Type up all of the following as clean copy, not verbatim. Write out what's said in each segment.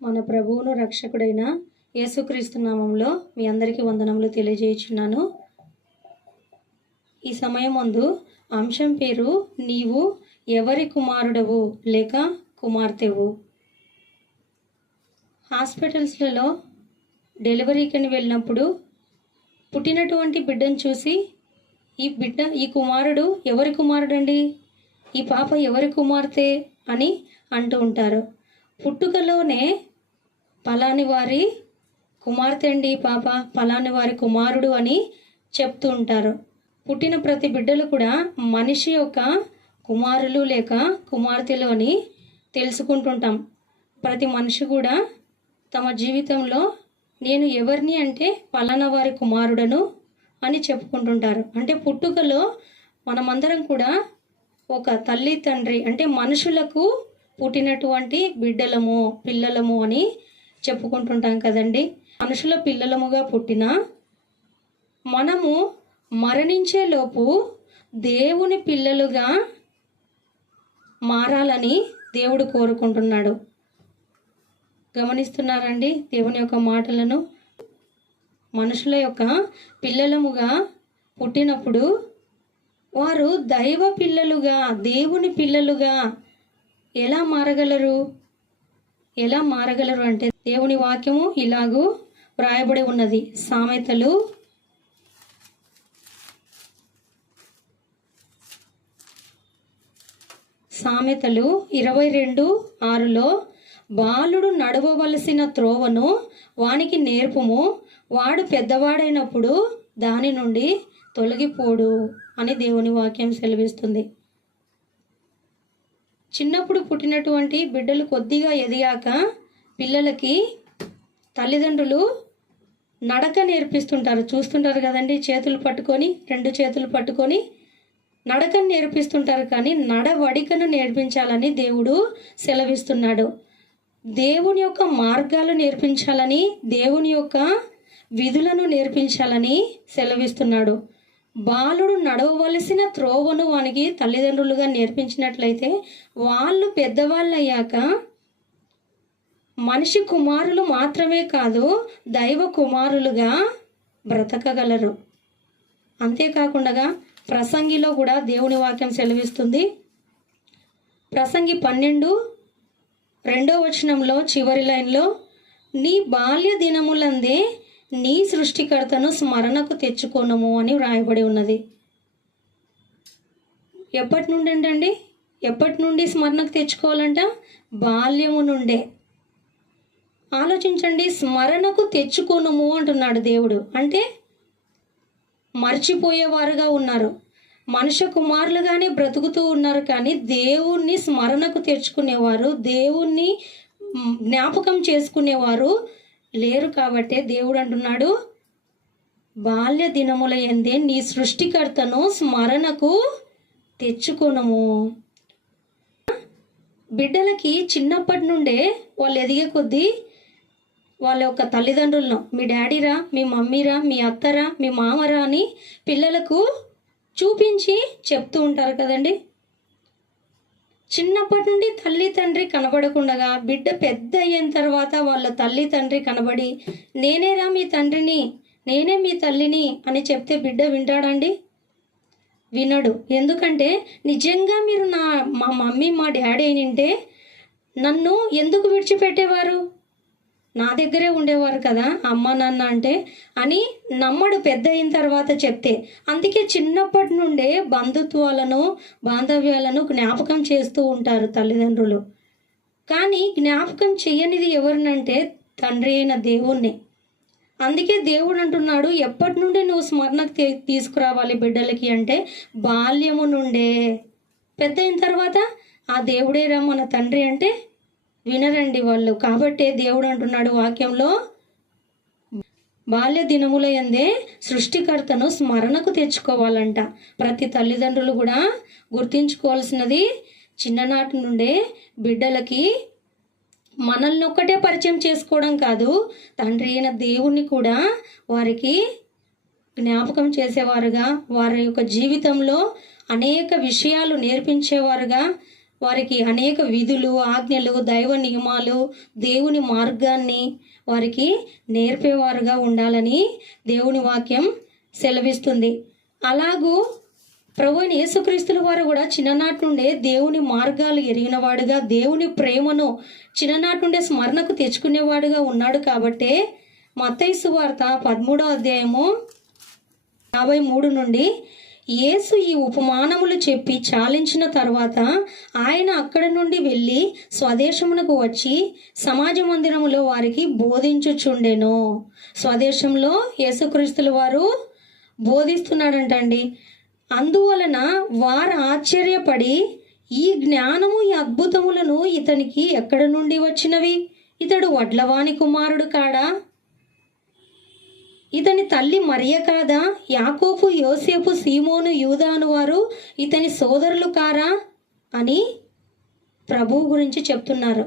మన ప్రభువును రక్షకుడైన యేసుక్రీస్తు నామంలో మీ అందరికీ వందనములు తెలియజేయుచున్నాను. ఈ సమయమందు అంశం పేరు నీవు ఎవరి కుమారుడవు లేక కుమార్తెవు. హాస్పిటల్స్లలో డెలివరీకి వెళ్ళినప్పుడు పుట్టినటువంటి బిడ్డను చూసి ఈ కుమారుడు ఎవరి కుమారుడండి, ఈ పాప ఎవరి కుమార్తె అని అంటూ ఉంటారు. పుట్టుకలోనే పలాని వారి కుమార్తె అండి పాప, పలాని వారి కుమారుడు అని చెప్తూ ఉంటారు. పుట్టిన ప్రతి బిడ్డలు కూడా మనిషి యొక్క కుమారులు లేక కుమార్తెలు అని తెలుసుకుంటుంటాం. ప్రతి మనిషి కూడా తమ జీవితంలో నేను ఎవరిని అంటే పలానా వారి కుమారుడను అని చెప్పుకుంటుంటారు. అంటే పుట్టుకలో మనమందరం కూడా ఒక తల్లి తండ్రి అంటే మనుషులకు పుట్టినటువంటి బిడ్డలము పిల్లలము అని చెప్పుకుంటుంటాం కదండి. మనుషుల పిల్లలముగా పుట్టిన మనము మరణించే లోపు దేవుని పిల్లలుగా మారాలని దేవుడు కోరుకుంటున్నాడు. గమనిస్తున్నారండి దేవుని యొక్క మాటలను? మనుషుల యొక్క పిల్లలముగా పుట్టినప్పుడు వారు దైవ పిల్లలుగా దేవుని పిల్లలుగా ఎలా మారగలరు అంటే దేవుని వాక్యము ఇలాగూ వ్రాయబడి ఉన్నది. సామెతలు 22:6 బాలుడు నడవవలసిన త్రోవను వానికి నేర్పుము, వాడు పెద్దవాడైనప్పుడు దాని నుండి తొలగిపోడు అని దేవుని వాక్యం సెలవిస్తుంది. చిన్నప్పుడు పుట్టినటువంటి బిడ్డలు కొద్దిగా ఎదిగాక పిల్లలకి తల్లిదండ్రులు నడక నేర్పిస్తుంటారు. చూస్తుంటారు కదండి, రెండు చేతులు పట్టుకొని నడకను నేర్పిస్తుంటారు. కానీ నడవడికను నేర్పించాలని దేవుడు సెలవిస్తున్నాడు. దేవుని యొక్క మార్గాలు నేర్పించాలని, దేవుని యొక్క విధులను నేర్పించాలని సెలవిస్తున్నాడు. బాలుడు నడవవలసిన త్రోవను వానికి తల్లిదండ్రులుగా నేర్పించినట్లయితే వాళ్ళు పెద్దవాళ్ళు అయ్యాక మనిషి కుమారులు మాత్రమే కాదు దైవ కుమారులుగా బ్రతకగలరు. అంతేకాకుండా ప్రసంగిలో కూడా దేవుని వాక్యం సెలవిస్తుంది. ప్రసంగి 12:2 చివరి లైన్లో నీ బాల్య దినములందే నీ సృష్టికర్తను స్మరణకు తెచ్చుకోనము అని వ్రాయబడి ఉన్నది. ఎప్పటి నుండి స్మరణకు తెచ్చుకోవాలంట? బాల్యము నుండే. ఆలోచించండి, స్మరణకు తెచ్చుకోనము అంటున్నాడు దేవుడు. అంటే మర్చిపోయేవారుగా ఉన్నారు, మనుష్య కుమారులుగానే బ్రతుకుతూ ఉన్నారు. కానీ దేవుణ్ణి స్మరణకు తెచ్చుకునేవారు, దేవుణ్ణి జ్ఞాపకం చేసుకునేవారు లేరు. కాబట్టే దేవుడు అంటున్నాడు, బాల్య దినముల యందే నీ సృష్టికర్తను స్మరణకు తెచ్చుకోనము. బిడ్డలకి చిన్నప్పటి నుండే వాళ్ళు ఎదిగే కొద్దీ వాళ్ళ యొక్క తల్లిదండ్రులను మీ డాడీరా, మీ మమ్మీరా, మీ అత్తరా, మీ మామరా అని పిల్లలకు చూపించి చెప్తూ ఉంటారు కదండి. చిన్నప్పటి నుండి తల్లి తండ్రి కనబడకుండా బిడ్డ పెద్ద అయిన తర్వాత వాళ్ళ తల్లి తండ్రి కనబడి నేనేరా మీ తండ్రిని, నేనే మీ తల్లిని అని చెప్తే బిడ్డ వింటాడండి? వినడు. ఎందుకంటే నిజంగా మీరు మా మమ్మీ మా డాడీ అయినంటే నన్ను ఎందుకు విడిచిపెట్టేవారు, నా దగ్గరే ఉండేవారు కదా అమ్మ నాన్న అంటే అని నమ్మడు పెద్ద అయిన తర్వాత చెప్తే. అందుకే చిన్నప్పటి నుండే బాంధవ్యాలను జ్ఞాపకం చేస్తూ ఉంటారు తల్లిదండ్రులు. కానీ జ్ఞాపకం చెయ్యనిది ఎవరినంటే తండ్రి అయిన దేవుణ్ణి. అందుకే దేవుడు అంటున్నాడు, ఎప్పటి నుండి నువ్వు స్మరణకు తీసుకురావాలి బిడ్డలకి అంటే బాల్యము నుండే. పెద్ద అయిన తర్వాత ఆ దేవుడేరా మన తండ్రి అంటే వినరండి వాళ్ళు. కాబట్టే దేవుడు అంటున్నాడు వాక్యంలో, బాల్య దినముల యందే సృష్టికర్తను స్మరణకు తెచ్చుకోవాలంట. ప్రతి తల్లిదండ్రులు కూడా గుర్తించుకోవాల్సినది, చిన్ననాటి నుండే బిడ్డలకి మనల్ని ఒక్కటే పరిచయం చేసుకోవడం కాదు, తండ్రి అయిన దేవుణ్ణి కూడా వారికి జ్ఞాపకం చేసేవారుగా, వారి యొక్క జీవితంలో అనేక విషయాలు నేర్పించేవారుగా వారికి అనేక విధులు, ఆజ్ఞలు, దైవ నియమాలు, దేవుని మార్గాన్ని వారికి నేర్పేవారుగా ఉండాలని దేవుని వాక్యం సెలవిస్తుంది. అలాగూ ప్రభువైన యేసుక్రీస్తుల వారు కూడా చిన్ననాటి నుండే దేవుని మార్గాలు ఎరిగినవాడుగా, దేవుని ప్రేమను చిన్ననాటి నుండే స్మరణకు తెచ్చుకునేవాడుగా ఉన్నాడు. కాబట్టే మత్తయి సువార్త 13వ అధ్యాయము 53 నుండి యేసు ఈ ఉపమానములు చెప్పి చాలించిన తర్వాత ఆయన అక్కడ నుండి వెళ్ళి స్వదేశమునకు వచ్చి సమాజ మందిరములో వారికి బోధించుచుండెను. స్వదేశంలో యేసుక్రీస్తుల వారు బోధిస్తున్నాడంటండి. అందువలన వారు ఆశ్చర్యపడి, ఈ జ్ఞానము, ఈ అద్భుతములను ఇతనికి ఎక్కడ నుండి వచ్చినవి? ఇతడు వడ్లవాని కుమారుడు కాడా? ఇతని తల్లి మరియ కాదా? యాకోబు, యోసేపు, సీమోను, యూదాను వారు ఇతని సోదరులు కారా అని ప్రభువు గురించి చెప్తున్నారు.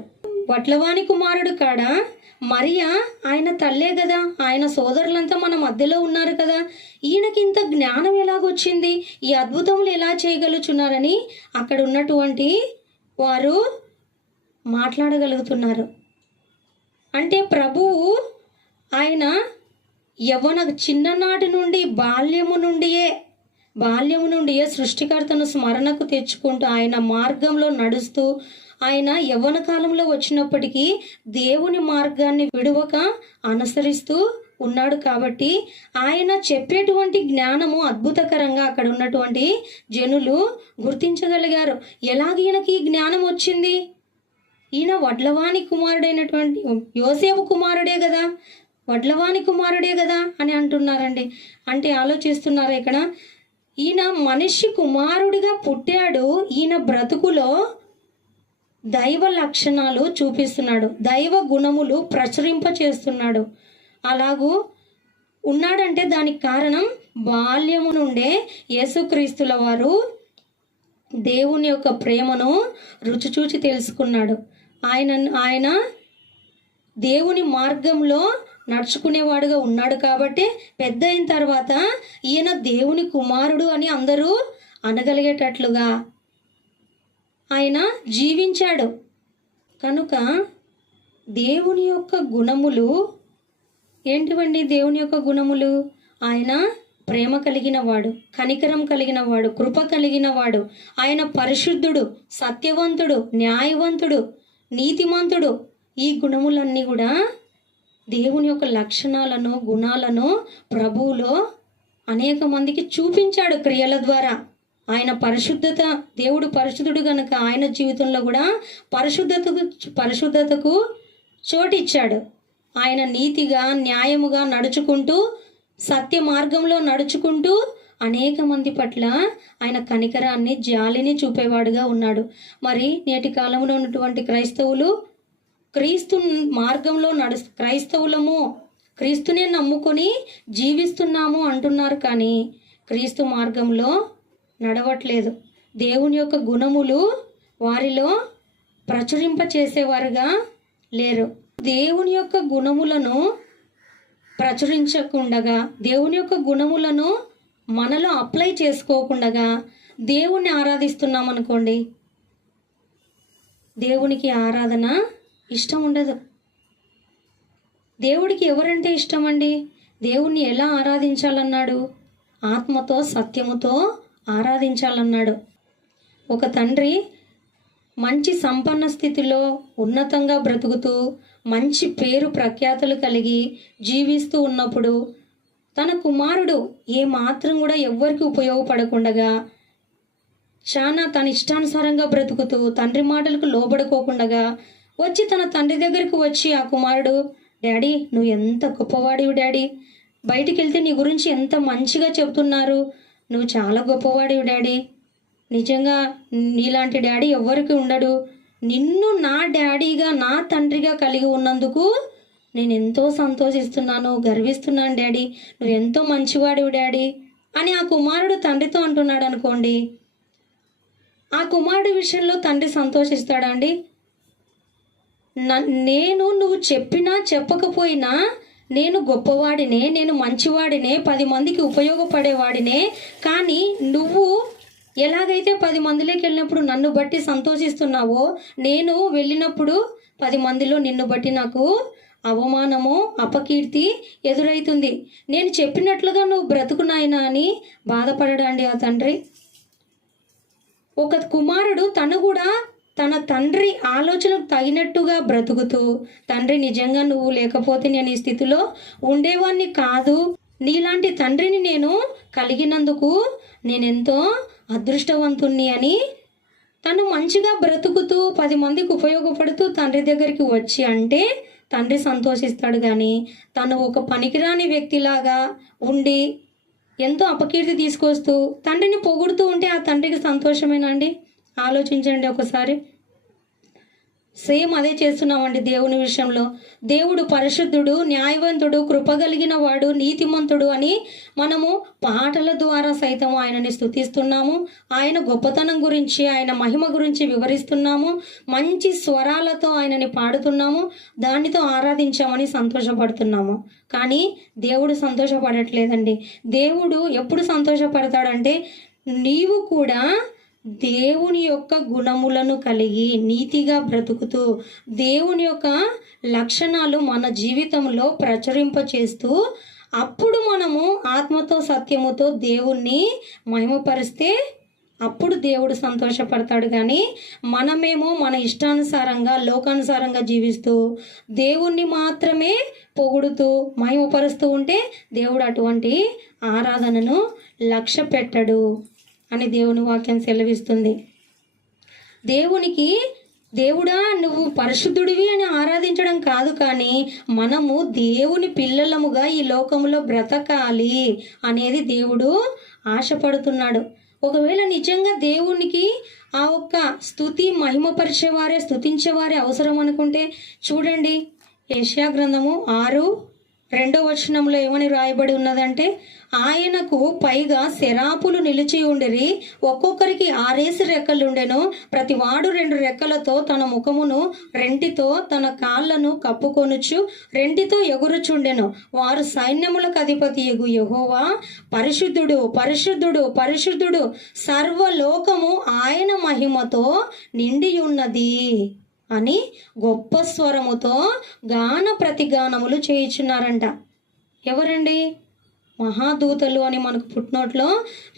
వడ్లవాని కుమారుడు కాడా? మరియ ఆయన తల్లే కదా, ఆయన సోదరులంతా మన మధ్యలో ఉన్నారు కదా, ఈయనకి ఇంత జ్ఞానం ఎలాగొచ్చింది, ఈ అద్భుతములు ఎలా చేయగలుగుతున్నారని అక్కడ ఉన్నటువంటి వారు మాట్లాడగలుగుతున్నారు. అంటే ప్రభువు ఆయన చిన్ననాటి నుండి బాల్యము నుండియే సృష్టికర్తను స్మరణకు తెచ్చుకుంటూ ఆయన మార్గంలో నడుస్తూ ఆయన యవ్వన కాలంలో వచ్చినప్పటికీ దేవుని మార్గాన్ని విడువక అనుసరిస్తూ ఉన్నాడు. కాబట్టి ఆయన చెప్పేటువంటి జ్ఞానము అద్భుతకరంగా అక్కడ ఉన్నటువంటి జనులు గుర్తించగలిగారు. ఎలాగ ఈయనకి ఈ జ్ఞానం వచ్చింది? ఈయన వడ్లవాని కుమారుడైనటువంటి యోసేపు కుమారుడే కదా, వడ్లవాని కుమారుడే కదా అని అంటున్నారండి. అంటే ఆలోచిస్తున్నారు ఇక్కడ, ఈయన మనిషి కుమారుడిగా పుట్టాడు, ఈయన బ్రతుకులో దైవ లక్షణాలు చూపిస్తున్నాడు, దైవ గుణములు ప్రచురింప చేస్తున్నాడు. అలాగూ ఉన్నాడంటే దానికి కారణం బాల్యము నుండే యేసుక్రీస్తుల వారు దేవుని యొక్క ప్రేమను రుచి చూచి తెలుసుకున్నాడు. ఆయన దేవుని మార్గంలో నడుచుకునేవాడుగా ఉన్నాడు. కాబట్టి పెద్ద అయిన తర్వాత ఈయన దేవుని కుమారుడు అని అందరూ అనగలిగేటట్లుగా ఆయన జీవించాడు. కనుక దేవుని యొక్క గుణములు ఏంటివండి? దేవుని యొక్క గుణములు ఆయన ప్రేమ కలిగిన వాడు, కనికరం కలిగిన వాడు, కృప కలిగిన వాడు, ఆయన పరిశుద్ధుడు, సత్యవంతుడు, న్యాయవంతుడు, నీతిమంతుడు. ఈ గుణములన్నీ కూడా దేవుని యొక్క లక్షణాలను, గుణాలను ప్రభువులో అనేక మందికి చూపించాడు క్రియల ద్వారా. ఆయన పరిశుద్ధత, దేవుడు పరిశుద్ధుడు కనుక ఆయన జీవితంలో కూడా పరిశుద్ధతకు చోటిచ్చాడు. ఆయన నీతిగా, న్యాయముగా నడుచుకుంటూ, సత్య మార్గంలో నడుచుకుంటూ అనేక మంది పట్ల ఆయన కనికరాన్ని, జాలిని చూపేవాడుగా ఉన్నాడు. మరి నేటి కాలంలో ఉన్నటువంటి క్రైస్తవులు క్రీస్తు మార్గంలో క్రైస్తవులము, క్రీస్తునే నమ్ముకొని జీవిస్తున్నాము అంటున్నారు, కానీ క్రీస్తు మార్గంలో నడవట్లేదు. దేవుని యొక్క గుణములు వారిలో ప్రచురింప చేసేవారుగా లేరు. దేవుని యొక్క గుణములను ప్రచురించకుండగా, దేవుని యొక్క గుణములను మనలో అప్లై చేసుకోకుండా దేవుణ్ణి ఆరాధిస్తున్నాం అనుకోండి, దేవునికి ఆరాధన ఇష్టం ఉండదు. దేవుడికి ఎవరంటే ఇష్టం అండి? దేవుణ్ణి ఎలా ఆరాధించాలన్నాడు? ఆత్మతో, సత్యముతో ఆరాధించాలన్నాడు. ఒక తండ్రి మంచి సంపన్న స్థితిలో ఉన్నతంగా బ్రతుకుతూ మంచి పేరు ప్రఖ్యాతులు కలిగి జీవిస్తూ ఉన్నప్పుడు తన కుమారుడు ఏమాత్రం కూడా ఎవ్వరికి ఉపయోగపడకుండగా చాలా తన ఇష్టానుసారంగా బ్రతుకుతూ తండ్రి మాటలకు లోబడుకోకుండగా వచ్చి తన తండ్రి దగ్గరికి వచ్చి ఆ కుమారుడు, డాడీ నువ్వు ఎంత గొప్పవాడివి డాడీ, బయటికి వెళ్తే నీ గురించి ఎంత మంచిగా చెప్తున్నారు, నువ్వు చాలా గొప్పవాడివి డాడీ, నిజంగా నీలాంటి డాడీ ఎవ్వరికి ఉండడు, నిన్ను నా డాడీగా, నా తండ్రిగా కలిగి ఉన్నందుకు నేను ఎంతో సంతోషిస్తున్నాను, గర్విస్తున్నాను డాడీ, నువ్వు ఎంతో మంచివాడివి డాడీ అని ఆ కుమారుడు తండ్రితో అంటున్నాడు అనుకోండి. ఆ కుమారుడి విషయంలో తండ్రి సంతోషిస్తాడా అండి? నువ్వు చెప్పినా చెప్పకపోయినా నేను గొప్పవాడినే, నేను మంచివాడినే, 10 మందికి ఉపయోగపడేవాడినే, కానీ నువ్వు ఎలాగైతే 10 మందిలోకి వెళ్ళినప్పుడు నన్ను బట్టి సంతోషిస్తున్నావో, నేను వెళ్ళినప్పుడు 10 మందిలో నిన్ను బట్టి నాకు అవమానము, అపకీర్తి ఎదురైతుంది. నేను చెప్పినట్లుగా నువ్వు బ్రతుకు నాయనా అని బాధపడడండి ఆ తండ్రి. ఒక కుమారుడు తను కూడా తన తండ్రి ఆలోచనకు తగినట్టుగా బ్రతుకుతూ, తండ్రి నిజంగా నువ్వు లేకపోతే నేను ఈ స్థితిలో ఉండేవాణ్ణి కాదు, నీలాంటి తండ్రిని నేను కలిగినందుకు నేనెంతో అదృష్టవంతుణ్ణి అని తను మంచిగా బ్రతుకుతూ 10 మందికి ఉపయోగపడుతూ తండ్రి దగ్గరికి వచ్చి అంటే తండ్రి సంతోషిస్తాడు. కానీ తను ఒక పనికిరాని వ్యక్తిలాగా ఉండి ఎంతో అపకీర్తి తీసుకొస్తూ తండ్రిని పొగుడుతూ ఉంటే ఆ తండ్రికి సంతోషమేనా అండి? ఆలోచించండి ఒకసారి. సేమ్ అదే చేస్తున్నామండి దేవుని విషయంలో. దేవుడు పరిశుద్ధుడు, న్యాయవంతుడు, కృపగలిగిన వాడు, నీతిమంతుడు అని మనము పాటల ద్వారా సైతం ఆయనని స్తుతిస్తున్నాము. ఆయన గొప్పతనం గురించి, ఆయన మహిమ గురించి వివరిస్తున్నాము. మంచి స్వరాలతో ఆయనని పాడుతున్నాము. దానితో ఆరాధించామని సంతోషపడుతున్నాము. కానీ దేవుడు సంతోషపడట్లేదండి. దేవుడు ఎప్పుడు సంతోషపడతాడంటే నీవు కూడా దేవుని యొక్క గుణములను కలిగి నీతిగా బ్రతుకుతూ దేవుని యొక్క లక్షణాలు మన జీవితంలో ప్రచురింపచేస్తూ అప్పుడు మనము ఆత్మతో సత్యముతో దేవుణ్ణి మహిమపరిస్తే అప్పుడు దేవుడు సంతోషపడతాడు. కానీ మనమేమో మన ఇష్టానుసారంగా లోకానుసారంగా జీవిస్తూ దేవుణ్ణి మాత్రమే పొగుడుతూ మహిమపరుస్తూ ఉంటే దేవుడు అటువంటి ఆరాధనను లక్ష్య పెట్టడు అని దేవుని వాక్యం సెలవిస్తుంది. దేవుడా నువ్వు పరిశుద్ధుడివి అని ఆరాధించడం కాదు, కానీ మనము దేవుని పిల్లలముగా ఈ లోకంలో బ్రతకాలి అనేది దేవుడు ఆశపడుతున్నాడు. ఒకవేళ నిజంగా దేవునికి ఆ ఒక్క స్తుతి మహిమపరిచేవారే స్తుతించేవారే అవసరం అనుకుంటే చూడండి, యెషయా గ్రంథము 6:2 ఏమని రాయబడి ఉన్నదంటే, ఆయనకు పైగా శరాపులు నిలిచి ఉండిరి, ఒక్కొక్కరికి 6 రెక్కలుండెను, ప్రతి వాడు 2 రెక్కలతో తన ముఖమును రెంటితో తన కాళ్లను కప్పుకొనుచు రెంటితో ఎగురుచుండెను. వారు సైన్యములకు అధిపతి యగు యెహోవా పరిశుద్ధుడు పరిశుద్ధుడు పరిశుద్ధుడు, సర్వలోకము ఆయన మహిమతో నిండి ఉన్నది అని గొప్ప స్వరముతో గాన ప్రతిగానములు చేయించున్నారంట. ఎవరండి? మహాదూతలు అని మనకు పుట్నోట్లో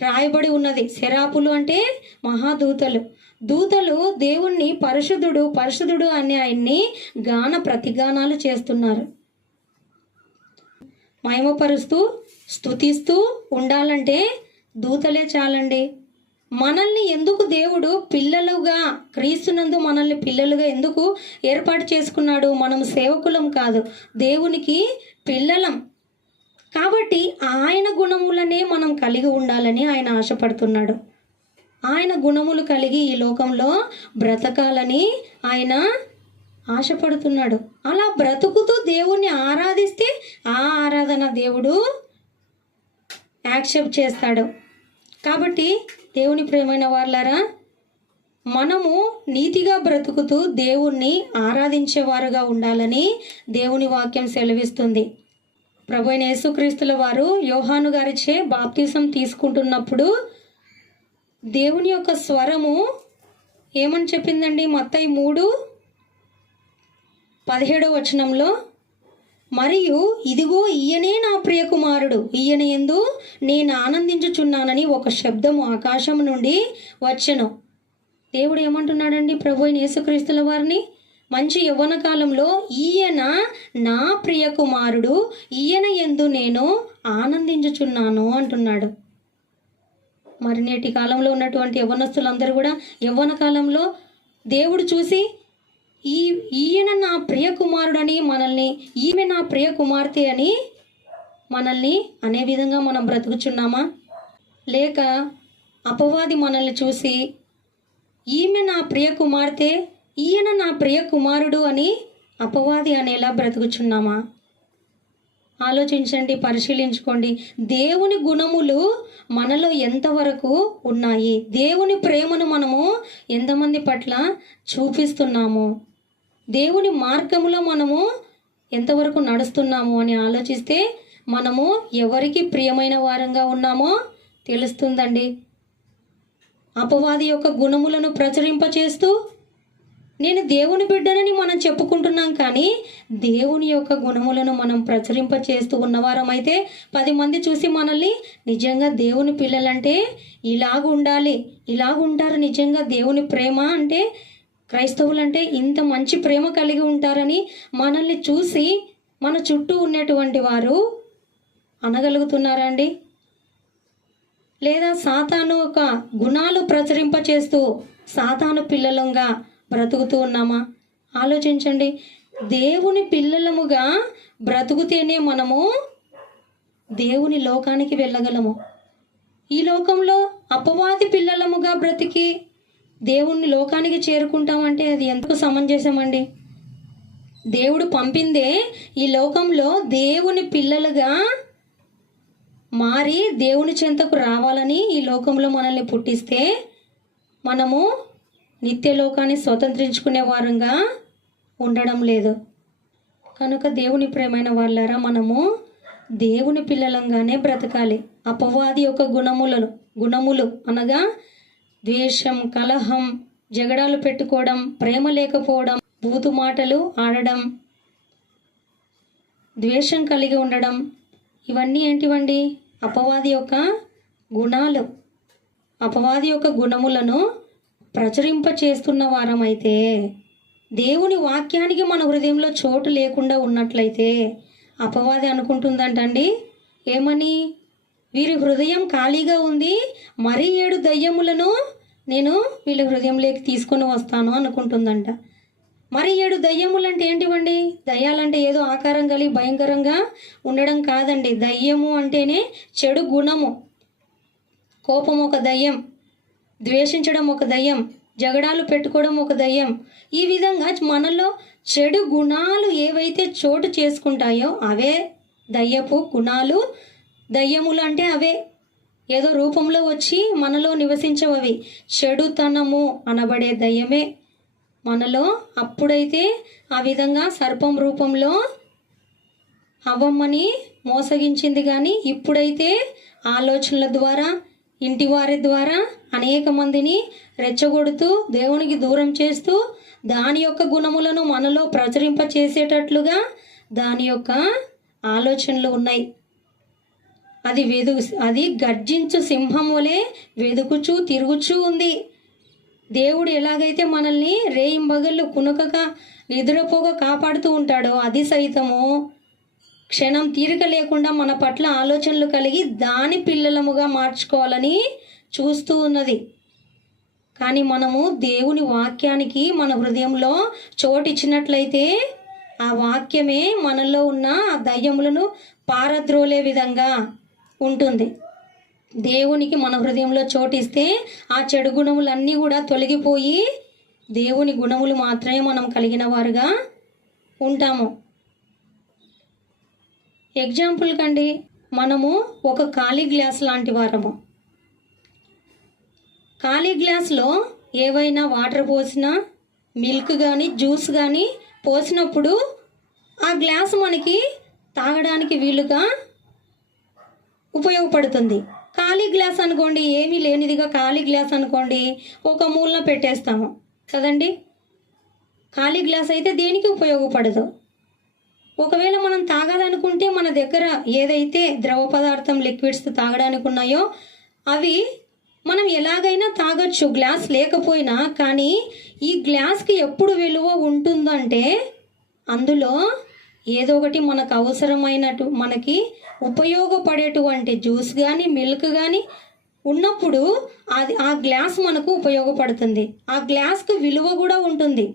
రాయబడి ఉన్నది. శరాపులు అంటే మహాదూతలు. దూతలు దేవుణ్ణి పరిశుద్ధుడు పరిశుద్ధుడు అని ఆయన్ని గాన ప్రతిగానాలు చేస్తున్నారు. మహిమపరుస్తూ స్తుతిస్తూ ఉండాలంటే దూతలే చాలండి. మనల్ని ఎందుకు దేవుడు పిల్లలుగా, క్రీస్తునందు మనల్ని పిల్లలుగా ఎందుకు ఏర్పాటు చేసుకున్నాడు? మనం సేవకులం కాదు, దేవునికి పిల్లలం. కాబట్టి ఆయన గుణములనే మనం కలిగి ఉండాలని ఆయన ఆశపడుతున్నాడు. ఆయన గుణములు కలిగి ఈ లోకంలో బ్రతకాలని ఆయన ఆశపడుతున్నాడు. అలా బ్రతుకుతూ దేవుణ్ణి ఆరాధిస్తే ఆ ఆరాధన దేవుడు యాక్సెప్ట్ చేస్తాడు. కాబట్టి దేవుని ప్రియమైన వాళ్ళారా, మనము నీతిగా బ్రతుకుతూ దేవుణ్ణి ఆరాధించేవారుగా ఉండాలని దేవుని వాక్యం సెలవిస్తుంది. ప్రభువైన యేసుక్రీస్తుల వారు యోహాను గారిచే బాప్తిసం తీసుకుంటున్నప్పుడు దేవుని యొక్క స్వరము ఏమని చెప్పిందండి? మత్తయి 3:17 మరియు ఇదిగో ఈయనే నా ప్రియ కుమారుడు, ఈయన యందు నేను ఆనందించుచున్నానని ఒక శబ్దము ఆకాశం నుండి వచ్చెను. దేవుడు ఏమంటున్నాడండి ప్రభువైన యేసుక్రీస్తుల వారిని? మంచి యవ్వన కాలంలో ఈయన నా ప్రియ కుమారుడు, ఈయన యందు నేను ఆనందించుచున్నాను అంటున్నాడు. మరి నేటి కాలంలో ఉన్నటువంటి యవ్వనస్తులందరూ కూడా యవ్వన కాలంలో దేవుడు చూసి ఈయన నా ప్రియ కుమారుడని మనల్ని, ఈమె నా ప్రియ కుమార్తె అని మనల్ని అనే విధంగా మనం బ్రతుకుచున్నామా? లేక అపవాది మనల్ని చూసి ఈమె నా ప్రియ కుమార్తె, ఈయన నా ప్రియ కుమారుడు అని అపవాది అనేలా బ్రతుకుచున్నామా? ఆలోచించండి, పరిశీలించుకోండి. దేవుని గుణములు మనలో ఎంతవరకు ఉన్నాయి? దేవుని ప్రేమను మనము ఎంతమంది పట్ల చూపిస్తున్నాము? దేవుని మార్గములో మనము ఎంతవరకు నడుస్తున్నాము అని ఆలోచిస్తే మనము ఎవరికి ప్రియమైన వారంగా ఉన్నామో తెలుస్తుందండి. అపవాది యొక్క గుణములను ప్రచురింపచేస్తూ నేను దేవుని బిడ్డనని మనం చెప్పుకుంటున్నాం, కానీ దేవుని యొక్క గుణములను మనం ప్రచురింపచేస్తూ ఉన్నవారమైతే 10 మంది చూసి మనల్ని నిజంగా దేవుని పిల్లలంటే ఇలాగ ఉండాలి, ఇలాగ ఉంటారు, నిజంగా దేవుని ప్రేమ అంటే క్రైస్తవులంటే ఇంత మంచి ప్రేమ కలిగి ఉంటారని మనల్ని చూసి మన చుట్టూ ఉన్నటువంటి వారు అనగలుగుతున్నారా అండి? లేదా సాతాను యొక్క గుణాలు ప్రచురింపచేస్తూ సాతాను పిల్లలంగా బ్రతుకుతూ ఉన్నామా? ఆలోచించండి. దేవుని పిల్లలముగా బ్రతుకుతేనే మనము దేవుని లోకానికి వెళ్ళగలము. ఈ లోకంలో అపవాది పిల్లలముగా బ్రతికి దేవుని లోకానికి చేరుకుంటామంటే అది ఎంతకు సమంజసమండి? దేవుడు పంపిందే ఈ లోకంలో దేవుని పిల్లలుగా మారి దేవుని చెంతకు రావాలని ఈ లోకంలో మనల్ని పుట్టిస్తే మనము నిత్య లోకాన్ని స్వతంత్రించుకునే వారంగా ఉండడం లేదు. కనుక దేవుని ప్రేమైన వాళ్ళారా, మనము దేవుని పిల్లలంగానే బ్రతకాలి. అపవాది యొక్క గుణములు అనగా ద్వేషం, కలహం, జగడాలు పెట్టుకోవడం, ప్రేమ లేకపోవడం, బూతు మాటలు ఆడడం, ద్వేషం కలిగి ఉండడం, ఇవన్నీ ఏంటివండి? అపవాది యొక్క గుణాలు. అపవాది యొక్క గుణములను ప్రచురింపచేస్తున్న వారమైతే, దేవుని వాక్యానికి మన హృదయంలో చోటు లేకుండా ఉన్నట్లయితే అపవాది అనుకుంటుందంటండి, ఏమని? వీరి హృదయం ఖాళీగా ఉంది, మరి 7 దయ్యములను నేను వీళ్ళ హృదయంలోకి తీసుకొని వస్తాను అనుకుంటుందంట. మరి 7 దయ్యములు అంటే ఏంటివండి? దయ్యాలంటే ఏదో ఆకారం కలిగి భయంకరంగా ఉండడం కాదండి. దయ్యము అంటేనే చెడు గుణము. కోపం ఒక దయ్యం, ద్వేషించడం ఒక దయ్యం, జగడాలు పెట్టుకోవడం ఒక దయ్యం. ఈ విధంగా మనలో చెడు గుణాలు ఏవైతే చోటు చేసుకుంటాయో అవే దయ్యపు గుణాలు. దయ్యములు అంటే అవే ఏదో రూపంలో వచ్చి మనలో నివసించవవి. చెడుతనము అనబడే దయ్యమే మనలో అప్పుడైతే ఆ విధంగా సర్పం రూపంలో అవ్వమ్మని మోసగించింది, కానీ ఇప్పుడైతే ఆలోచనల ద్వారా, ఇంటి వారి ద్వారా అనేక మందిని రెచ్చగొడుతూ దేవునికి దూరం చేస్తూ దాని యొక్క గుణములను మనలో ప్రచురింప చేసేటట్లుగా దాని యొక్క ఆలోచనలు ఉన్నాయి. అది గర్జించు సింహం వలె వెదుకుచూ తిరుగుచూ ఉంది. దేవుడు ఎలాగైతే మనల్ని రేయింబగళ్ళు కునుకక నిద్రపోక కాపాడుతూ ఉంటాడో, అది సైతము క్షణం తీరిక లేకుండా మన పట్ల ఆలోచనలు కలిగి దాని పిల్లలముగా మార్చుకోవాలని చూస్తూ ఉన్నది. కానీ మనము దేవుని వాక్యానికి మన హృదయంలో చోటిచ్చినట్లయితే ఆ వాక్యమే మనలో ఉన్న ఆ దయ్యములను పారద్రోలే విధంగా ఉంటుంది. దేవునికి మన హృదయంలో చోటిస్తే ఆ చెడు గుణములన్నీ కూడా తొలగిపోయి దేవుని గుణములు మాత్రమే మనం కలిగిన వారుగా ఉంటాము. ఎగ్జాంపుల్ కండి, మనము ఒక ఖాళీ గ్లాస్ లాంటి వారము. ఖాళీ గ్లాస్లో ఏవైనా వాటర్ పోసినా, మిల్క్ కానీ జ్యూస్ కానీ పోసినప్పుడు ఆ గ్లాస్ మనకి తాగడానికి వీలుగా ఉపయోగపడుతుంది. ఖాళీ గ్లాస్ అనుకోండి, ఏమీ లేనిదిగా ఖాళీ గ్లాస్ అనుకోండి, ఒక మూలన పెట్టేస్తాము కదండి. ఖాళీ గ్లాస్ అయితే దేనికి ఉపయోగపడదు. ఒకవేళ మనం తాగాలనుకుంటే మన దగ్గర ఏదైతే ద్రవ పదార్థం లిక్విడ్స్ తాగడానికి ఉన్నాయో అవి మనం ఎలాగైనా తాగొచ్చు, గ్లాస్ లేకపోయినా. కానీ ఈ గ్లాస్కి ఎప్పుడు విలువ ఉంటుందంటే అందులో ఏదో ఒకటి మనకు అవసరమైనట్టు, మనకి ఉపయోగపడేటువంటి జ్యూస్ కానీ మిల్క్ కానీ ఉన్నప్పుడు ఆ గ్లాస్ మనకు ఉపయోగపడుతుంది. ఆ గ్లాస్కి విలువ కూడా ఉంటుంది.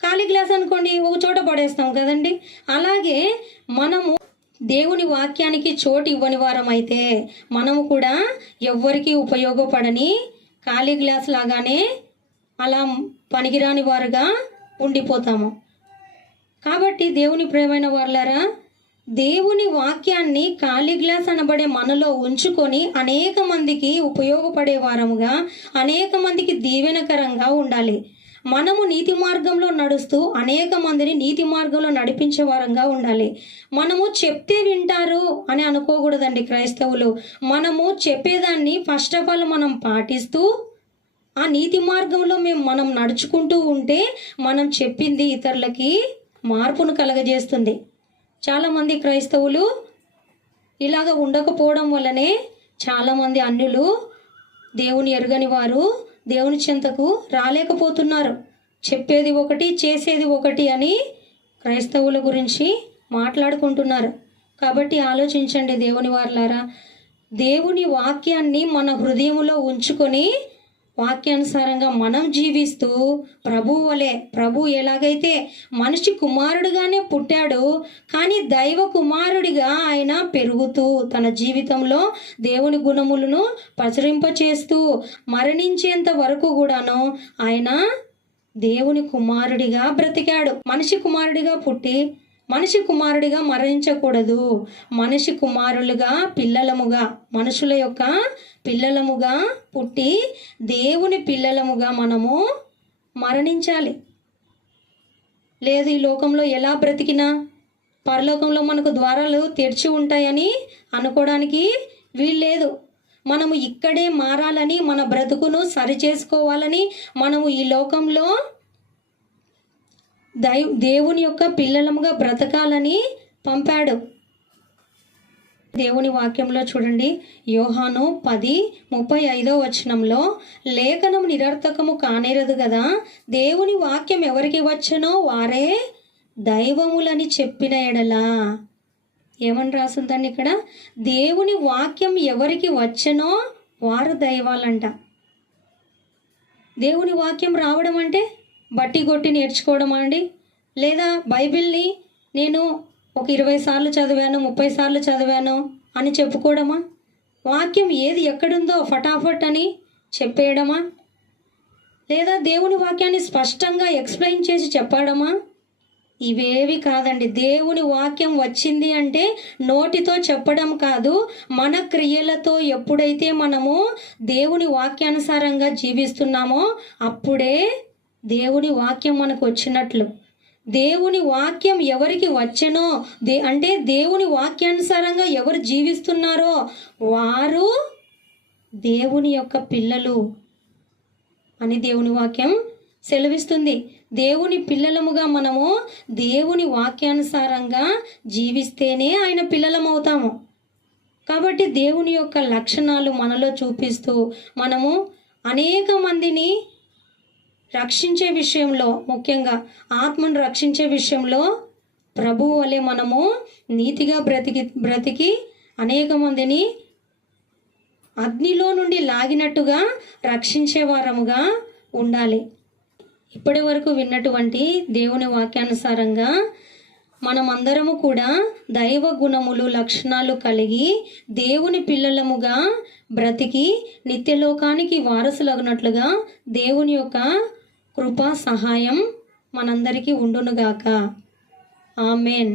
ఖాళీ గ్లాస్ అనుకోండి, ఒక చోట పడేస్తాం కదండి. అలాగే మనము దేవుని వాక్యానికి చోటు ఇవ్వని వారం అయితే మనము కూడా ఎవ్వరికి ఉపయోగపడని ఖాళీ గ్లాస్ లాగానే అలా పనికిరాని వారుగా ఉండిపోతాము. కాబట్టి దేవుని ప్రియమైన వాళ్ళారా, దేవుని వాక్యాన్ని ఖాళీ గ్లాస్ అనబడే మనలో ఉంచుకొని అనేక మందికి ఉపయోగపడే వారముగా, అనేక మందికి దీవెనకరంగా ఉండాలి. మనము నీతి మార్గంలో నడుస్తూ అనేక మందిని నీతి మార్గంలో నడిపించే వారంగా ఉండాలి. మనము చెప్తే వింటారు అని అనుకోకూడదండి క్రైస్తవులు. మనము చెప్పేదాన్ని ఫస్ట్ ఆఫ్ ఆల్ మనం పాటిస్తూ ఆ నీతి మార్గంలో మనం నడుచుకుంటూ ఉంటే మనం చెప్పింది ఇతరులకి మార్పును కలగజేస్తుంది. చాలామంది క్రైస్తవులు ఇలాగ ఉండకపోవడం వల్లనే చాలామంది అన్యులు, దేవుని ఎరుగని వారు దేవుని చెంతకు రాలేకపోతున్నారు. చెప్పేది ఒకటి, చేసేది ఒకటి అని క్రైస్తవుల గురించి మాట్లాడుకుంటున్నారు. కాబట్టి ఆలోచించండి దేవుని వారలారా, దేవుని వాక్యాన్ని మన హృదయంలో ఉంచుకొని వాక్యానుసారంగా మనం జీవిస్తూ ప్రభువు వలె, ప్రభు ఎలాగైతే మనిషి కుమారుడిగానే పుట్టాడు, కానీ దైవ కుమారుడిగా ఆయన పెరుగుతూ తన జీవితంలో దేవుని గుణములను ప్రచురింపచేస్తూ మరణించేంత వరకు కూడాను ఆయన దేవుని కుమారుడిగా బ్రతికాడు. మనిషి కుమారుడిగా పుట్టి మనిషి కుమారుడిగా మరణించకూడదు. మనిషి కుమారులుగా, పిల్లలముగా, మనుషుల యొక్క పిల్లలముగా పుట్టి దేవుని పిల్లలముగా మనము మరణించాలి. లేదు ఈ లోకంలో ఎలా బ్రతికినా పరలోకంలో మనకు ద్వారాలు తెరిచి ఉంటాయని అనుకోవడానికి వీల్లేదు. మనము ఇక్కడే మారాలని, మన బ్రతుకును సరిచేసుకోవాలని, మనము ఈ లోకంలో దేవుని యొక్క పిల్లలముగా బ్రతకాలని పంపాడు. దేవుని వాక్యంలో చూడండి, యోహాను 10:35 లేఖనం నిరర్థకము కానేరదు కదా, దేవుని వాక్యం ఎవరికి వచ్చనో వారే దైవములని చెప్పిన ఎడలా. ఏమని రాసుందండి ఇక్కడ? దేవుని వాక్యం ఎవరికి వచ్చనో వారు దైవాలంట. దేవుని వాక్యం రావడం అంటే బట్టి కొట్టి నేర్చుకోవడమా అండి? లేదా బైబిల్ని నేను ఒక 20 సార్లు చదివాను, 30 సార్లు చదివాను అని చెప్పుకోవడమా? వాక్యం ఏది ఎక్కడుందో ఫటాఫట్ అని చెప్పేయడమా? లేదా దేవుని వాక్యాన్ని స్పష్టంగా ఎక్స్ప్లెయిన్ చేసి చెప్పడమా? ఇవేవి కాదండి. దేవుని వాక్యం వచ్చింది అంటే నోటితో చెప్పడం కాదు, మన క్రియలతో ఎప్పుడైతే మనము దేవుని వాక్యానుసారంగా జీవిస్తున్నామో అప్పుడే దేవుని వాక్యం మనకు వచ్చినట్లు. దేవుని వాక్యం ఎవరికి వచ్చెనో అంటే దేవుని వాక్యానుసారంగా ఎవరు జీవిస్తున్నారో వారు దేవుని యొక్క పిల్లలు అని దేవుని వాక్యం సెలవిస్తుంది. దేవుని పిల్లలముగా మనము దేవుని వాక్యానుసారంగా జీవిస్తేనే ఆయన పిల్లలమవుతాము. కాబట్టి దేవుని యొక్క లక్షణాలు మనలో చూపిస్తూ మనము అనేక మందిని రక్షించే విషయంలో, ముఖ్యంగా ఆత్మను రక్షించే విషయంలో ప్రభువు వలె మనము నీతిగా బ్రతికి అనేక మందిని అగ్నిలో నుండి లాగినట్టుగా రక్షించే వారముగా ఉండాలి. ఇప్పటి వరకు విన్నటువంటి దేవుని వాక్యానుసారంగా మనమందరము కూడా దైవ గుణములు, లక్షణాలు కలిగి దేవుని పిల్లలముగా బ్రతికి నిత్యలోకానికి వారసులగునట్లుగా దేవుని యొక్క కృపా సహాయం మనందరికీ ఉండునుగాక. ఆమెన్.